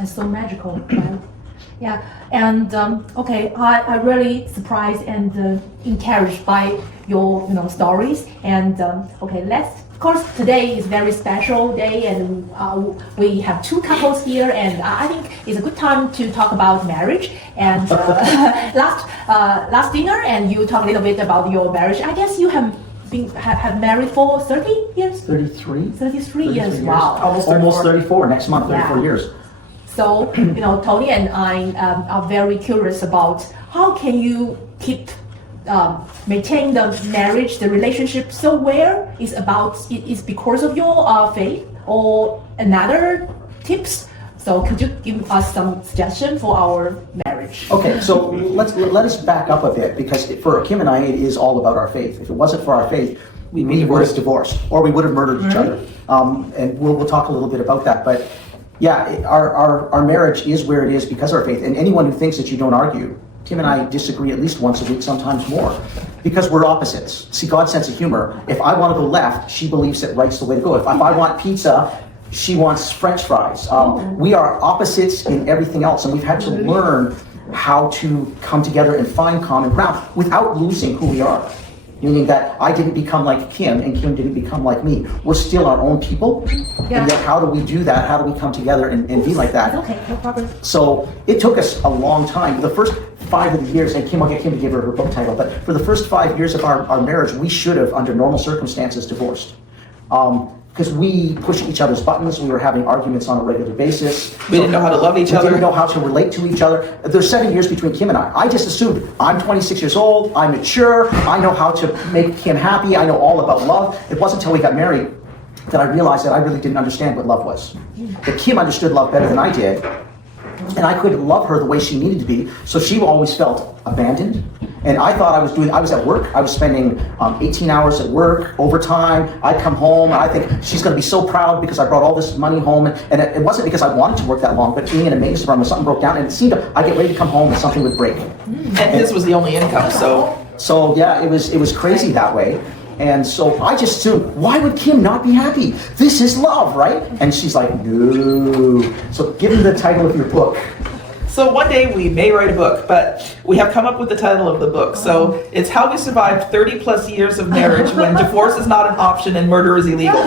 That's so magical, right? Yeah, and okay, I really surprised and encouraged by your stories. And okay, of course, today is very special day, and we have two couples here, and I think it's a good time to talk about marriage. And last dinner, and you talk a little bit about your marriage. I guess you have married for 30 years? 33. 33 years, wow. Almost 34, next month, 34 years. So, Tony and I are very curious about how can you keep, maintain the marriage, the relationship so well is because of your faith or another tips? So could you give us some suggestion for our marriage? Okay, so let us back up a bit, because for Kim and I, it is all about our faith. If it wasn't for our faith, we would have divorced, or we would have murdered each other. And we'll talk a little bit about that. But yeah, our marriage is where it is because of our faith. And anyone who thinks that you don't argue, Kim and I disagree at least once a week, sometimes more, because we're opposites. See, God's sense of humor, if I want to go left, she believes that right's the way to go. If I want pizza, she wants French fries. We are opposites in everything else, and we've had to learn how to come together and find common ground without losing who we are. Meaning that I didn't become like Kim and Kim didn't become like me. We're still our own people. Yeah. And yet how do we do that? How do we come together and be like that? Okay, no problem. So it took us a long time. The first 5 of the years, and Kim, I'll get Kim to give her book title, but for the first 5 years of our marriage, we should have, under normal circumstances, divorced. Because we pushed each other's buttons. We were having arguments on a regular basis. We didn't know how to love each other. We didn't know how to relate to each other. There's 7 years between Kim and I. I just assumed I'm 26 years old, I'm mature, I know how to make Kim happy, I know all about love. It wasn't until we got married that I realized that I really didn't understand what love was. That Kim understood love better than I did, and I couldn't love her the way she needed to be, so she always felt abandoned. And I thought I was at work, I was spending 18 hours at work, overtime. I'd come home, and I think she's gonna be so proud because I brought all this money home. And it wasn't because I wanted to work that long, but being in a maintenance department, something broke down, and it seemed I'd get ready to come home and something would break. And his was the only income, so. So yeah, it was crazy that way. And so I just assumed, why would Kim not be happy? This is love, right? And she's like, no. So give me the title of your book. So one day we may write a book, but we have come up with the title of the book. So it's How We Survived 30 plus years of marriage when divorce is not an option and murder is illegal.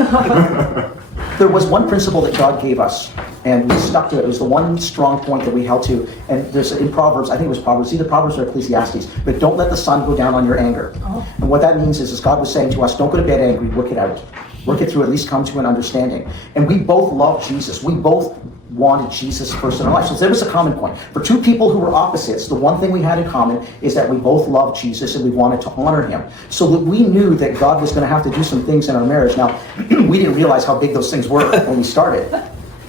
There was one principle that God gave us, and we stuck to it. It was the one strong point that we held to. And there's in Proverbs, I think it was Proverbs, either Proverbs or Ecclesiastes, but don't let the sun go down on your anger. And what that means is God was saying to us, don't go to bed angry, work it out. Work it through, at least come to an understanding. And we both loved Jesus. We both wanted Jesus first in our life. So there was a common point. For two people who were opposites, the one thing we had in common is that we both loved Jesus and we wanted to honor him. So that we knew that God was going to have to do some things in our marriage. Now, we didn't realize how big those things were when we started.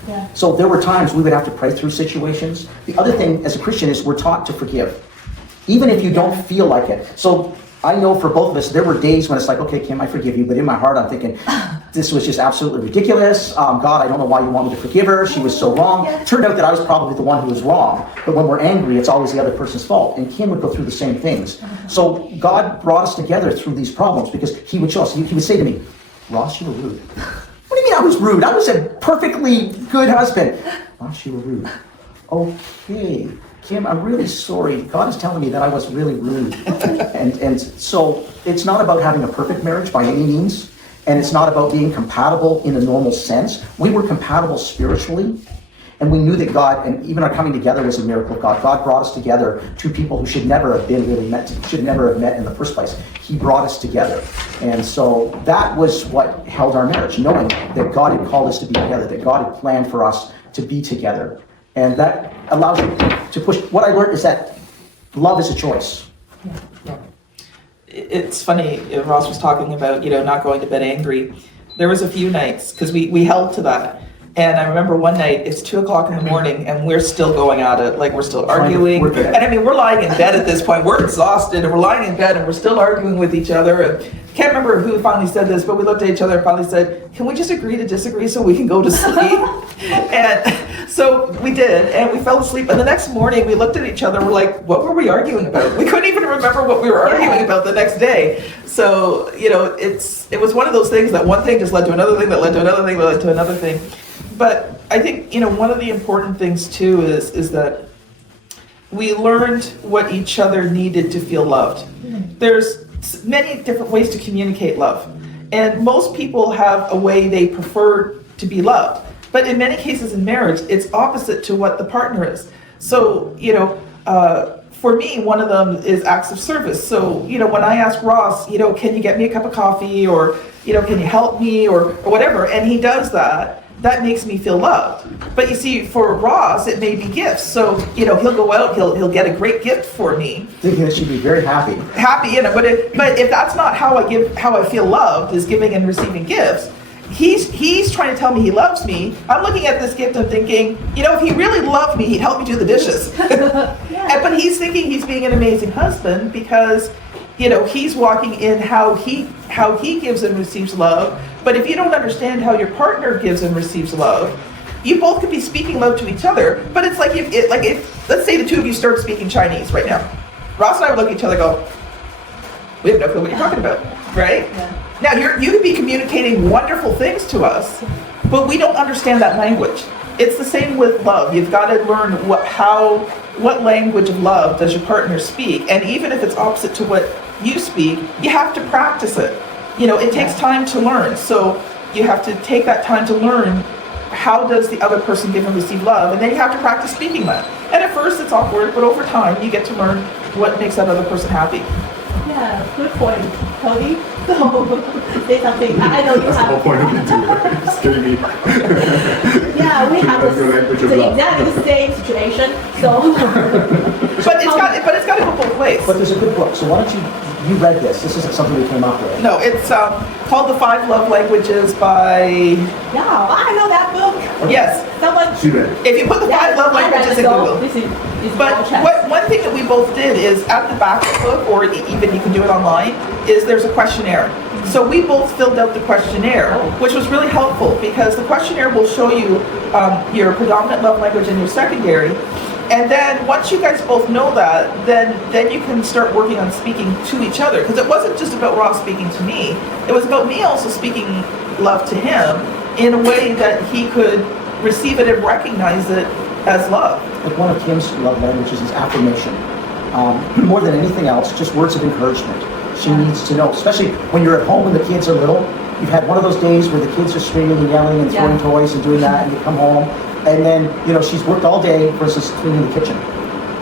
Yeah. So there were times we would have to pray through situations. The other thing as a Christian is we're taught to forgive, even if you don't feel like it. So I know for both of us, there were days when it's like, okay, Kim, I forgive you. But in my heart, I'm thinking, this was just absolutely ridiculous. God, I don't know why you want me to forgive her. She was so wrong. It turned out that I was probably the one who was wrong. But when we're angry, it's always the other person's fault. And Kim would go through the same things. So God brought us together through these problems because he would show us. He would say to me, Ross, you were rude. What do you mean I was rude? I was a perfectly good husband. Ross, you were rude. Okay. Kim, I'm really sorry. God is telling me that I was really rude. And so it's not about having a perfect marriage by any means. And it's not about being compatible in a normal sense. We were compatible spiritually. And we knew that God, and even our coming together was a miracle of God. God brought us together, two people who should never have been really met, should never have met in the first place. He brought us together. And so that was what held our marriage, knowing that God had called us to be together, that God had planned for us to be together. And that allows you to push. What I learned is that love is a choice. Yeah. It's funny, Ross was talking about, not going to bed angry. There was a few nights, because we held to that. And I remember one night, it's 2:00 in the morning, and we're still going at it. Like, we're still arguing. And I mean, we're lying in bed at this point. We're exhausted, and we're lying in bed, and we're still arguing with each other. And I can't remember who finally said this, but we looked at each other and finally said, can we just agree to disagree so we can go to sleep? And so we did, and we fell asleep. And the next morning, we looked at each other, we're like, what were we arguing about? We couldn't even remember what we were arguing about the next day. So, it was one of those things that one thing just led to another thing that led to another thing that led to another thing. But I think, one of the important things too is that we learned what each other needed to feel loved. There's many different ways to communicate love. And most people have a way they prefer to be loved. But in many cases in marriage, it's opposite to what the partner is. So, for me, one of them is acts of service. So, when I ask Ross, can you get me a cup of coffee, or, can you help me, or whatever, and he does that, that makes me feel loved. But you see, for Ross, it may be gifts. So, he'll go out, he'll get a great gift for me. Thinking that she'd be very happy. Happy, but if that's not how I feel loved, is giving and receiving gifts, he's trying to tell me he loves me. I'm looking at this gift and thinking, if he really loved me, he'd help me do the dishes. But he's thinking he's being an amazing husband because, he's walking in how he gives and receives love. But if you don't understand how your partner gives and receives love, you both could be speaking love to each other. But it's like if let's say the two of you start speaking Chinese right now. Ross and I would look at each other and go, we have no clue what you're talking about, right? Yeah. Now, you could be communicating wonderful things to us, but we don't understand that language. It's the same with love. You've got to learn what language of love does your partner speak. And even if it's opposite to what you speak, you have to practice it. It takes time to learn. So you have to take that time to learn how does the other person give and receive love, and then you have to practice speaking that. And at first it's awkward, but over time you get to learn what makes that other person happy. Yeah, good point, Tony. So, say something. I know you That's have. the whole point of it too. It's getting me. Yeah, we have That's your language of the love. exactly the same situation. So, But it's got to go both ways. But there's a good book, so why don't you read this? This isn't something we came up with. No, it's called The 5 Love Languages by, yeah, I know that book. yes. Someone. See that? If you put The 5 Love Languages in Google. This is But one thing that we both did is at the back of the book, or even you can do it online, is there's a questionnaire. So we both filled out the questionnaire, which was really helpful because the questionnaire will show you your predominant love language and your secondary. And then once you guys both know that, then you can start working on speaking to each other. Because it wasn't just about Ross speaking to me. It was about me also speaking love to him in a way that he could receive it and recognize it as love. Like one of Kim's love languages is affirmation. More than anything else, just words of encouragement. She needs to know, especially when you're at home and the kids are little. You've had one of those days where the kids are screaming and yelling and throwing toys and doing that, and you come home, and then, she's worked all day versus cleaning the kitchen.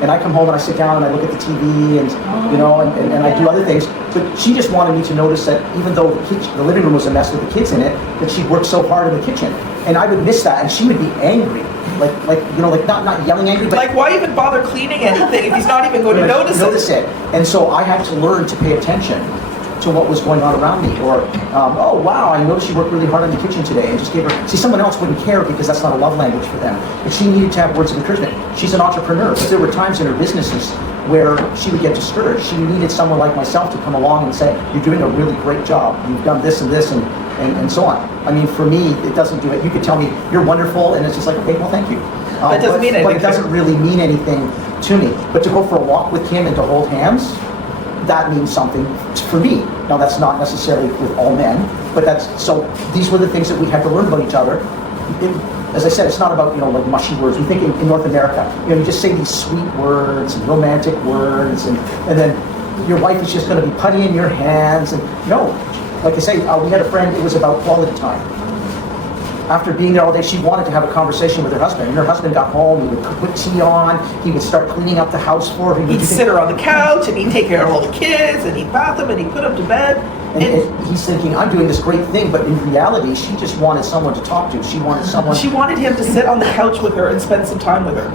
And I come home and I sit down and I look at the TV and, and I do other things. But she just wanted me to notice that even though the living room was a mess with the kids in it, that she worked so hard in the kitchen. And I would miss that, and she would be angry. Like not yelling angry, but Like, why even bother cleaning anything if he's not even going to notice it? And so I had to learn to pay attention to what was going on around me. Or, oh wow, I noticed she worked really hard in the kitchen today, and just gave her. See, someone else wouldn't care because that's not a love language for them. But she needed to have words of encouragement. She's an entrepreneur, but there were times in her businesses where she would get discouraged. She needed someone like myself to come along and say, "You're doing a really great job. You've done this and this and so on." I mean, for me, it doesn't do it. You could tell me you're wonderful, and it's just like, okay, well, thank you. That doesn't mean anything. But it doesn't really mean anything to me. But to go for a walk with Kim and to hold hands, that means something for me. Now, that's not necessarily with all men, but so these were the things that we had to learn about each other. As I said, it's not about, like mushy words. We think in North America, you just say these sweet words and romantic words, and then your wife is just going to be putty in your hands. And no, like I say, we had a friend, it was about quality time. After being there all day, she wanted to have a conversation with her husband. And her husband got home, he would put tea on, he would start cleaning up the house for her. He'd sit her on the couch, and he'd take care of all the kids, and he'd bath them, and he'd put them to bed. And he's thinking, I'm doing this great thing, but in reality, she just wanted someone to talk to. She wanted him to sit on the couch with her and spend some time with her.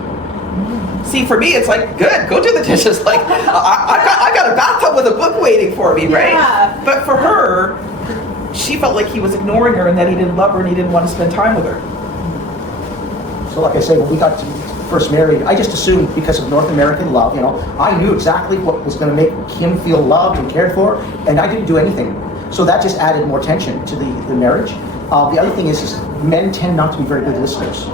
See, for me, it's like, good, go do the dishes. Like, I got a bathtub with a book waiting for me, right? Yeah. But for her, she felt like he was ignoring her and that he didn't love her and he didn't want to spend time with her. So like I say, when we got first married, I just assumed because of North American love, I knew exactly what was going to make Kim feel loved and cared for, and I didn't do anything. So that just added more tension to the marriage. The other thing is men tend not to be very good listeners.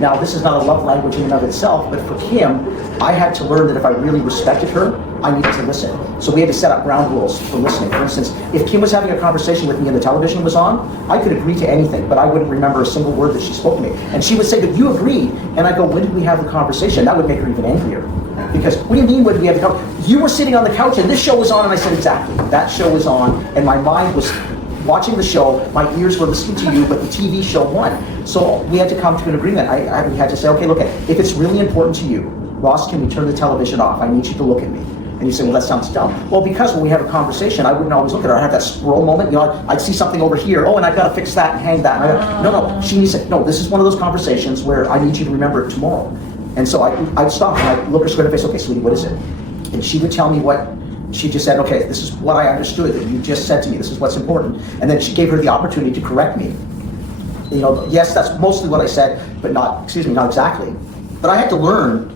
Now, this is not a love language in and of itself, but for Kim, I had to learn that if I really respected her, I needed to listen. So we had to set up ground rules for listening. For instance, if Kim was having a conversation with me and the television was on, I could agree to anything, but I wouldn't remember a single word that she spoke to me. And she would say, but you agreed. And I go, when did we have the conversation? That would make her even angrier. Because, what do you mean when did we have the conversation? You were sitting on the couch and this show was on, and I said, exactly. That show was on, and my mind was watching the show, my ears were listening to you, but the TV show won. So we had to come to an agreement. We had to say, okay, look, if it's really important to you, Ross, can we turn the television off? I need you to look at me. And you say, well, that sounds dumb. Well, because when we have a conversation, I wouldn't always look at her. I'd have that scroll moment. You know, I'd see something over here. Oh, and I've got to fix that and hang that. And no. She needs to, no, this is one of those conversations where I need you to remember it tomorrow. And so I'd stop and I'd look her square in the face. Okay, sweetie, what is it? And she would tell me what she just said. Okay, this is what I understood that you just said to me. This is what's important. And then she gave her the opportunity to correct me. You know, yes, that's mostly what I said, but not exactly. But I had to learn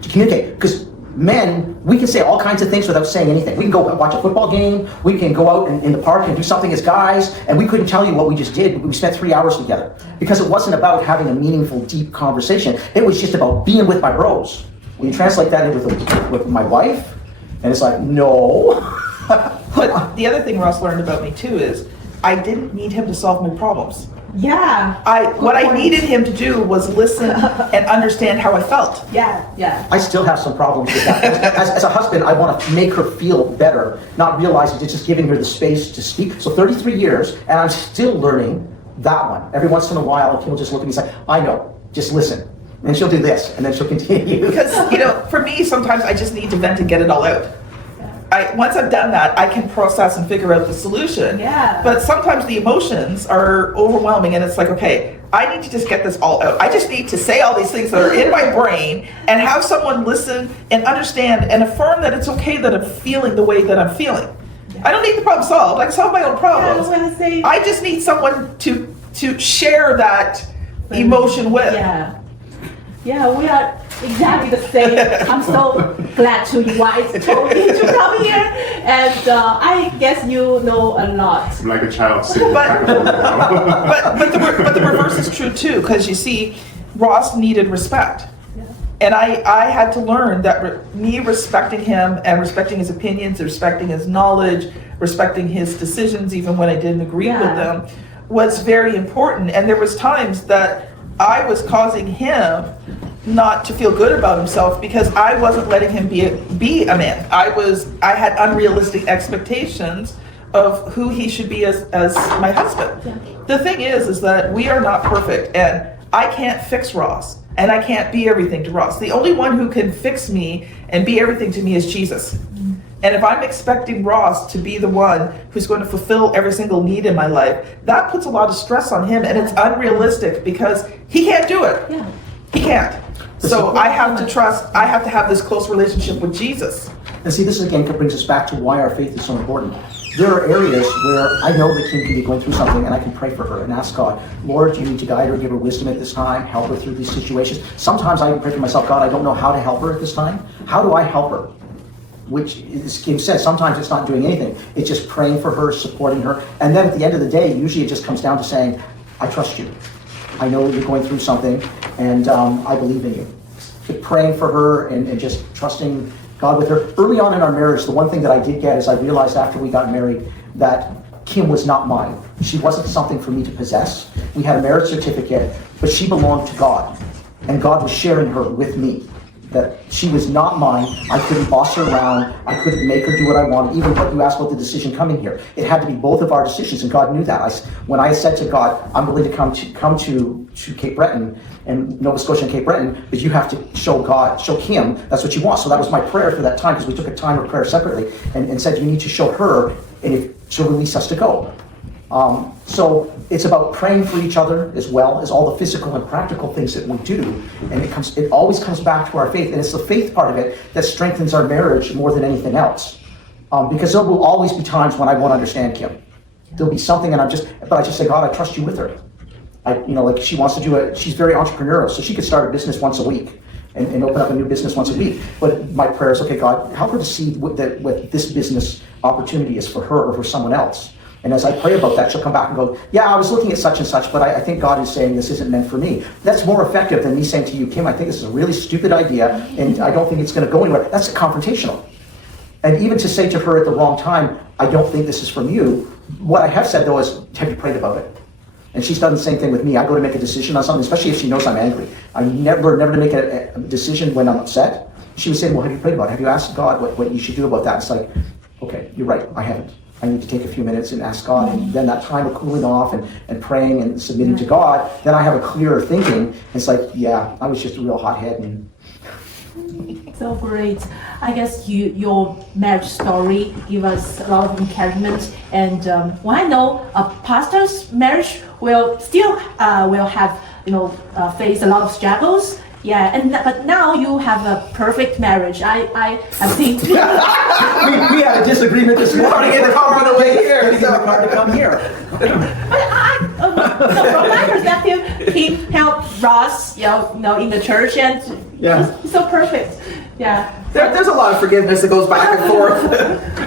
to communicate, because men, we can say all kinds of things without saying anything. We can go watch a football game, we can go out in the park and do something as guys, and we couldn't tell you what we just did. We spent 3 hours together. Because it wasn't about having a meaningful, deep conversation. It was just about being with my bros. When you translate that in with my wife, and it's like, no. But the other thing Ross learned about me too is I didn't need him to solve my problems. Yeah. What I needed him to do was listen and understand how I felt. Yeah. I still have some problems with that. As a husband, I want to make her feel better, not realizing it's just giving her the space to speak. So 33 years, and I'm still learning that one. Every once in a while, Kim will just look at me and say, I know, just listen. And she'll do this, and then she'll continue. Because, you know, for me, sometimes I just need to vent and get it all out. Once I've done that, I can process and figure out the solution. Yeah. But sometimes the emotions are overwhelming, and it's like, okay, I need to just get this all out. I just need to say all these things that are in my brain and have someone listen and understand and affirm that it's okay that I'm feeling the way that I'm feeling. Yeah. I don't need the problem solved. I can solve my own problems. Yeah, I just need someone to share that emotion with. Yeah, we are exactly the same. I'm so glad to invite Tony to come here, and I guess you know a lot. I'm like a child sitting but the reverse is true too, because you see, Ross needed respect. And I had to learn that me respecting him and respecting his opinions, respecting his knowledge, respecting his decisions, even when I didn't agree with them, was very important. And there was times that I was causing him not to feel good about himself because I wasn't letting him be a man. I had unrealistic expectations of who he should be as my husband. Yeah. The thing is that we are not perfect, and I can't fix Ross, and I can't be everything to Ross. The only one who can fix me and be everything to me is Jesus. Mm-hmm. And if I'm expecting Ross to be the one who's going to fulfill every single need in my life, that puts a lot of stress on him, and it's unrealistic because he can't do it. Yeah. He can't. So I have to trust, I have to have this close relationship with Jesus. And see, this again brings us back to why our faith is so important. There are areas where I know that Kim can be going through something, and I can pray for her and ask God, Lord, you need to guide her, give her wisdom at this time, help her through these situations. Sometimes I even pray for myself, God, I don't know how to help her at this time. How do I help her? Which, as Kim said, sometimes it's not doing anything. It's just praying for her, supporting her. And then at the end of the day, usually it just comes down to saying, I trust you. I know you're going through something, and I believe in you. But praying for her and just trusting God with her. Early on in our marriage, the one thing that I did get is I realized after we got married that Kim was not mine. She wasn't something for me to possess. We had a marriage certificate, but she belonged to God. And God was sharing her with me. That she was not mine. I couldn't boss her around. I couldn't make her do what I wanted. Even what you asked about the decision coming here, it had to be both of our decisions, and God knew that. When I said to God, I'm willing to come to Cape Breton and Nova Scotia and Cape Breton, but you have to show Kim that's what you want. So that was my prayer for that time, because we took a time of prayer separately and said you need to show her, and if she'll release us to go. So it's about praying for each other as well as all the physical and practical things that we do. And it always comes back to our faith. And it's the faith part of it that strengthens our marriage more than anything else. Because there will always be times when I won't understand Kim. There'll be something but I just say, God, I trust you with her. Like she wants to she's very entrepreneurial, so she could start a business once a week and open up a new business once a week. But my prayer is, okay, God, help her to see what this business opportunity is for her or for someone else. And as I pray about that, she'll come back and go, yeah, I was looking at such and such, but I think God is saying this isn't meant for me. That's more effective than me saying to you, Kim, I think this is a really stupid idea, and I don't think it's going to go anywhere. That's confrontational. And even to say to her at the wrong time, I don't think this is from you, what I have said, though, is, have you prayed about it? And she's done the same thing with me. I go to make a decision on something, especially if she knows I'm angry. I never to make a decision when I'm upset. She would say, well, have you prayed about it? Have you asked God what you should do about that? It's like, okay, you're right, I haven't. I need to take a few minutes and ask God, and then that time of cooling off and praying and submitting to God, then I have a clearer thinking. It's like, yeah, I was just a real hothead. And So great. I guess your marriage story give us a lot of encouragement. And well, I know a pastor's marriage will still will have face a lot of struggles. Yeah, but now you have a perfect marriage. I think we had a disagreement this morning in the car on the way here. In the car to come here. But from my perspective, he helped Ross, in the church, and he's so perfect. Yeah. There's a lot of forgiveness that goes back and forth.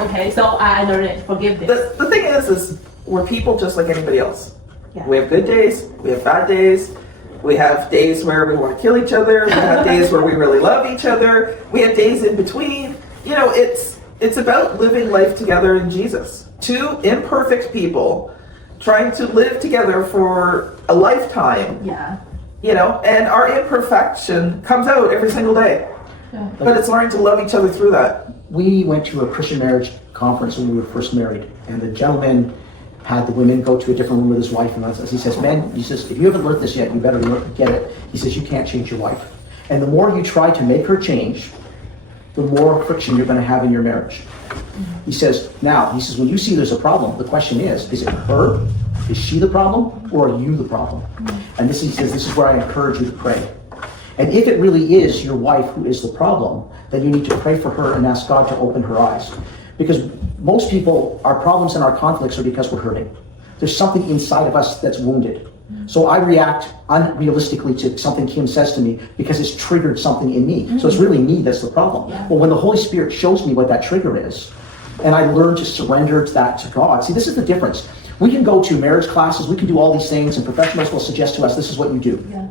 Okay, so I learned it. Forgiveness. The thing is we're people just like anybody else. Yeah. We have good days, we have bad days. We have days where we want to kill each other. We have days where we really love each other. We have days in between. It's about living life together in Jesus. Two imperfect people trying to live together for a lifetime. Yeah. And our imperfection comes out every single day. Yeah. But it's learning to love each other through that. We went to a Christian marriage conference when we were first married, and the gentleman had the women go to a different room with his wife, and he says, "Man, he says, if you haven't learned this yet, you better get it." He says, "You can't change your wife, and the more you try to make her change, the more friction you're going to have in your marriage." He says, when you see there's a problem, the question is it her? Is she the problem, or are you the problem? And he says, this is where I encourage you to pray. And if it really is your wife who is the problem, then you need to pray for her and ask God to open her eyes. Because most people, our problems and our conflicts are because we're hurting. There's something inside of us that's wounded. So I react unrealistically to something Kim says to me because it's triggered something in me. So it's really me that's the problem. Yeah. Well, when the Holy Spirit shows me what that trigger is, and I learn to surrender that to God. See, this is the difference. We can go to marriage classes, we can do all these things, and professionals will suggest to us, this is what you do. Yeah.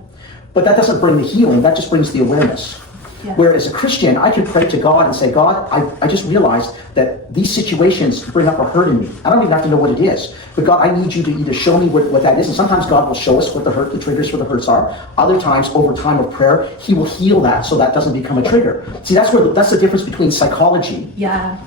But that doesn't bring the healing, that just brings the awareness. Yeah. Whereas a Christian, I can pray to God and say, God, I just realized that these situations bring up a hurt in me. I don't even have to know what it is. But God, I need you to either show me what that is. And sometimes God will show us what the triggers for the hurts are. Other times, over time of prayer, he will heal that so that doesn't become a trigger. See, that's the difference between psychology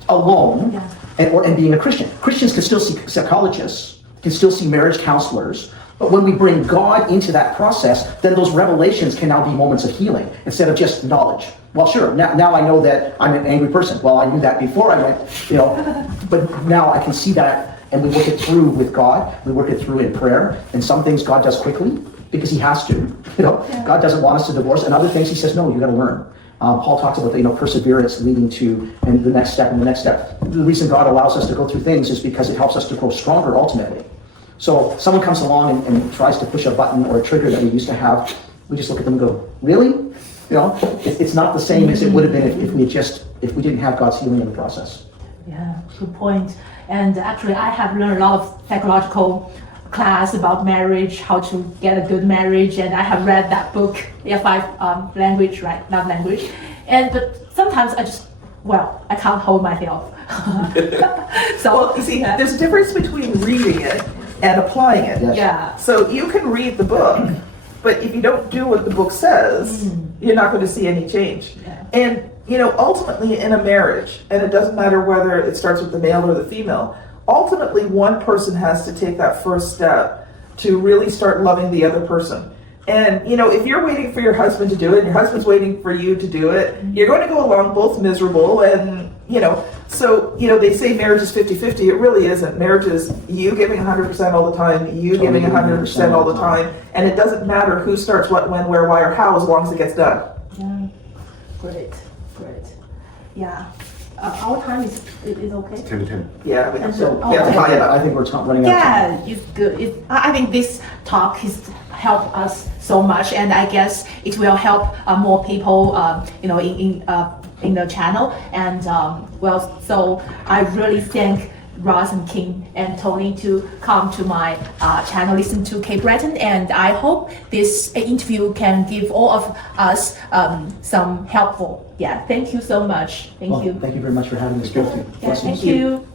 alone and being a Christian. Christians can still see psychologists, can still see marriage counselors. But when we bring God into that process, then those revelations can now be moments of healing instead of just knowledge. Well, sure, now I know that I'm an angry person. Well, I knew that before I went, but now I can see that, and we work it through with God. We work it through in prayer. And some things God does quickly because he has to. God doesn't want us to divorce. And other things he says, no, you got to learn. Paul talks about perseverance leading to and the next step and the next step. The reason God allows us to go through things is because it helps us to grow stronger ultimately. So someone comes along and tries to push a button or a trigger that we used to have, we just look at them and go, really? It's not the same as it would have been if we didn't have God's healing in the process. Yeah, good point. And actually, I have learned a lot of psychological class about marriage, how to get a good marriage, and I have read that book, Love Language. But sometimes I can't hold myself. So you see, there's a difference between reading it and applying it. Yes. Yeah. So you can read the book, but if you don't do what the book says, you're not going to see any change. Yeah. And ultimately in a marriage, and it doesn't matter whether it starts with the male or the female, ultimately one person has to take that first step to really start loving the other person. And if you're waiting for your husband to do it and your husband's waiting for you to do it, you're going to go along both miserable. And so they say marriage is 50-50. It really isn't. Marriage is you giving 100% all the time, you giving 100% all the time, and it doesn't matter who starts what, when, where, why, or how, as long as it gets done. Yeah. Great. Yeah. Our time is okay. 10 to 10. Yeah, we have to, So- we have to tie it up. I think we're running out of time. Yeah, it's good. I think this talk has helped us so much, and I guess it will help more people, in the channel. And so I really thank Ross and Kim and Tony to come to my channel, listen to Cape Breton, and I hope this interview can give all of us some helpful. Yeah, thank you so much. Thank Well, you. thank you very much for having us. Yeah, Blessings. thank you.